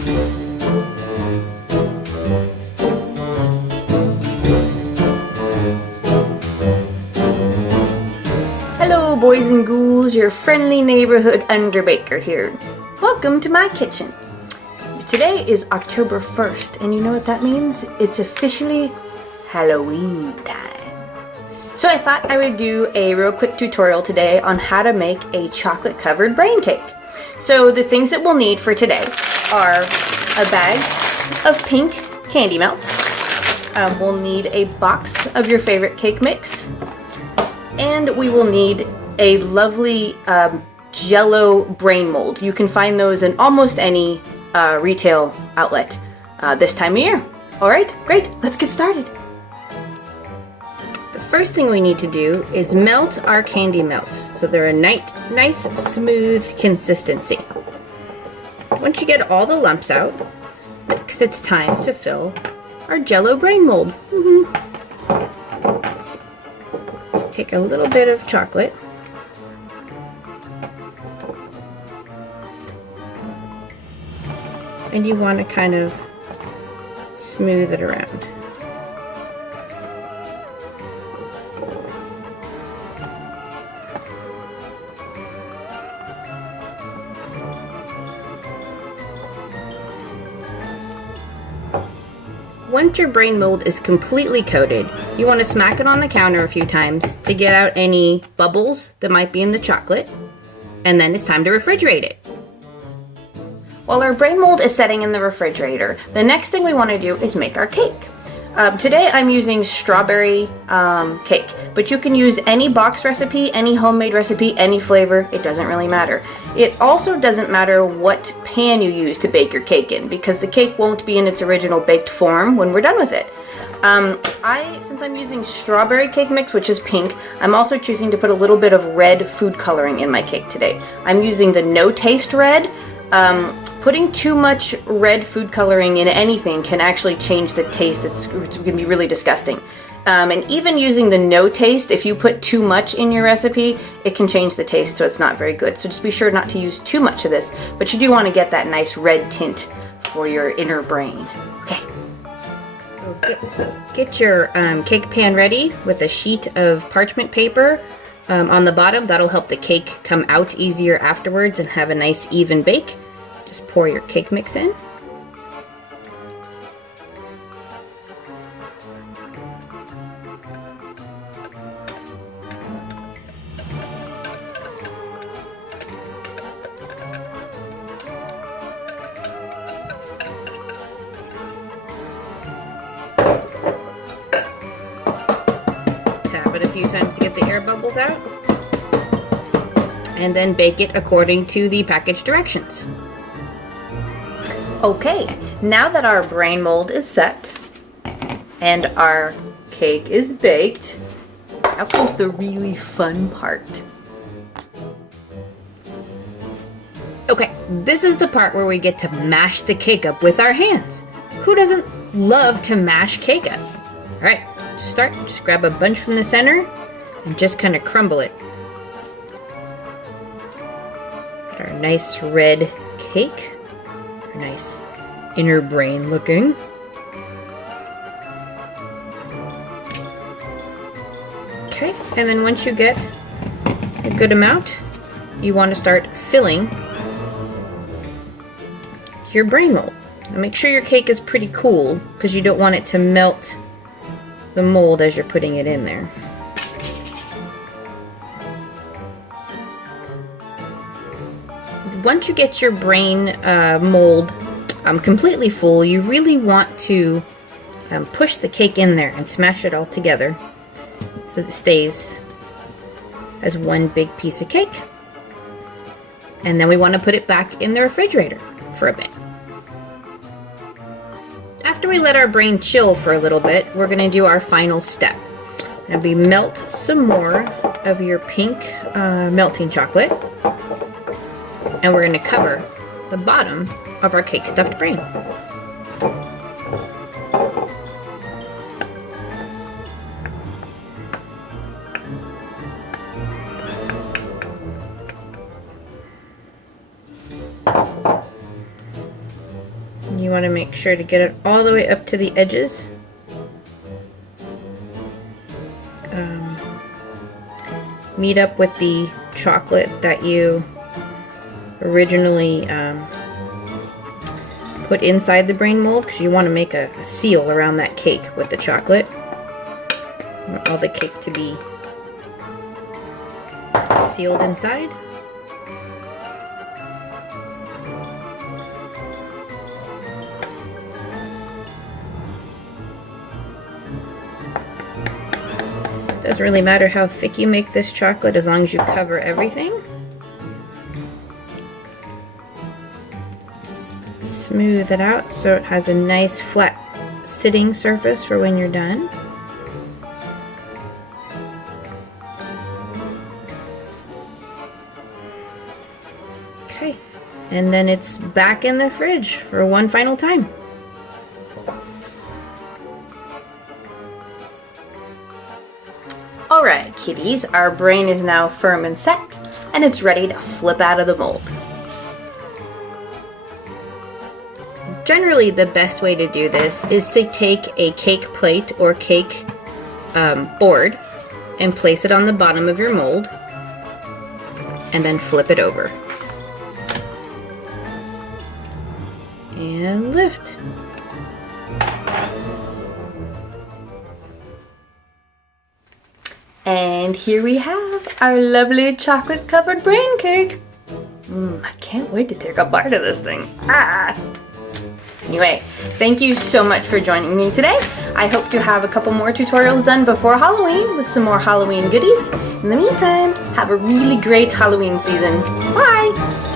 Hello boys and ghouls, your friendly neighborhood Underbaker here. Welcome to my kitchen. Today is October 1st, and you know what that means? It's officially Halloween time. So I thought I would do a real quick tutorial today on how to make a chocolate covered brain cake. So the things that we'll need for today are a bag of pink candy melts. We'll need a box of your favorite cake mix. And we will need a lovely Jello brain mold. You can find those in almost any retail outlet this time of year. Alright, great, let's get started. The first thing we need to do is melt our candy melts so they're a nice smooth consistency. Once you get all the lumps out, it's time to fill our Jello brain mold. Take a little bit of chocolate and you want to kind of smooth it around. Once your brain mold is completely coated, you want to smack it on the counter a few times to get out any bubbles that might be in the chocolate, and then it's time to refrigerate it. While our brain mold is setting in the refrigerator, the next thing we want to do is make our cake. Today I'm using strawberry cake, but you can use any box recipe, any homemade recipe, any flavor, it doesn't really matter. It also doesn't matter what pan you use to bake your cake in, because the cake won't be in its original baked form when we're done with it. Since I'm using strawberry cake mix, which is pink, I'm also choosing to put a little bit of red food coloring in my cake today. I'm using the No Taste Red. Putting too much red food coloring in anything can actually change the taste. It can be really disgusting. And even using the no taste, if you put too much in your recipe, it can change the taste, so it's not very good. So just be sure not to use too much of this, but you do want to get that nice red tint for your inner brain. Okay. Get your cake pan ready with a sheet of parchment paper on the bottom. That'll help the cake come out easier afterwards and have a nice even bake. Just pour your cake mix in. Tap it a few times to get the air bubbles out. And then bake it according to the package directions. Okay, now that our brain mold is set and our cake is baked, now comes the really fun part. Okay, this is the part where we get to mash the cake up with our hands. Who doesn't love to mash cake up? All right, just grab a bunch from the center and just kind of crumble it. Got our nice red cake. Nice inner brain looking. Okay, and then once you get a good amount, you want to start filling your brain mold. Now make sure your cake is pretty cool because you don't want it to melt the mold as you're putting it in there. Once you get your brain mold completely full, you really want to push the cake in there and smash it all together so that it stays as one big piece of cake. And then we want to put it back in the refrigerator for a bit. After we let our brain chill for a little bit, we're going to do our final step. And we melt some more of your pink melting chocolate. And we're going to cover the bottom of our cake stuffed brain. You want to make sure to get it all the way up to the edges. Meet up with the chocolate that you originally put inside the brain mold, because you want to make a seal around that cake with the chocolate. You want all the cake to be sealed inside. Doesn't really matter how thick you make this chocolate as long as you cover everything. Smooth it out so it has a nice flat sitting surface for when you're done. Okay, and then it's back in the fridge for one final time. Alright, kitties, our brain is now firm and set, and it's ready to flip out of the mold. Generally, the best way to do this is to take a cake plate or cake board and place it on the bottom of your mold, and then flip it over. And lift. And here we have our lovely chocolate covered brain cake. I can't wait to take a bite of this thing. Anyway, thank you so much for joining me today. I hope to have a couple more tutorials done before Halloween with some more Halloween goodies. In the meantime, have a really great Halloween season. Bye!